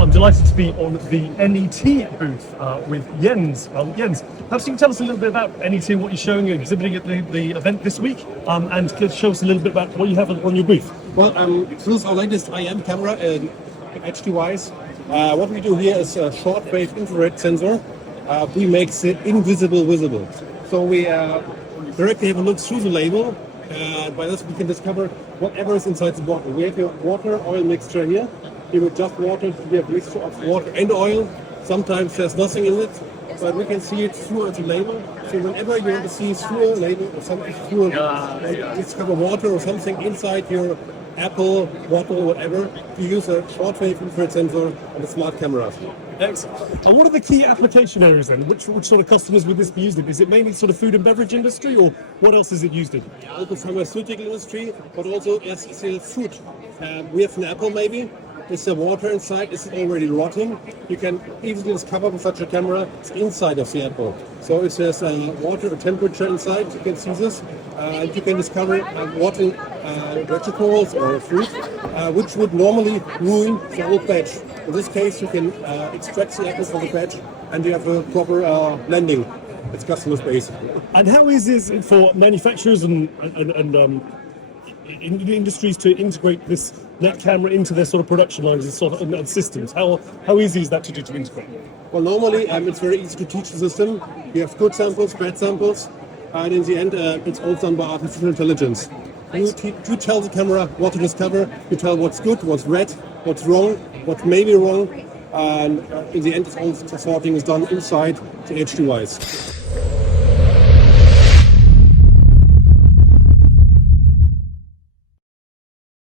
I'm delighted to be on the NET booth with Jens. Jens, perhaps you can tell us a little bit about NET and what you're showing and exhibiting at the event this week, and show us a little bit about what you have on your booth. Well, this is our latest IM camera in HD-wise. What we do here is a short-wave infrared sensor. We make it invisible visible. So we directly have a look through the label. By this we can discover whatever is inside the bottle. We have a water-oil mixture here. Here with just water, we have a mixture of water and oil. Sometimes there's nothing in it, but we can see it through the label. So whenever you want to see through a label or something through discover water or something inside your apple, bottle, whatever, you use a short-wave infrared sensor on a smart camera. Excellent. And what are the key application areas then? Which sort of customers would this be used in? Is it mainly sort of food and beverage industry, or what else is it used in? Also pharmaceutical industry, but also as food. We have an apple maybe. Is the water inside? Is it already rotting? You can easily discover with such a camera it's inside of the apple. So if there's water or temperature inside, you can see this. You can discover rotting vegetables or fruit, which would normally ruin the whole batch. In this case, you can extract the apples from the batch, and you have a proper blending. It's customer space. And how easy is it for manufacturers and industries to integrate this net camera into their sort of production lines and systems? How easy is that to do, to integrate? Well, normally it's very easy to teach the system. You have good samples, bad samples, and in the end it's all done by artificial intelligence. You tell the camera what to discover, you tell what's good, what's red, what's wrong, what may be wrong, and in the end all the sorting is done inside the HD-wise.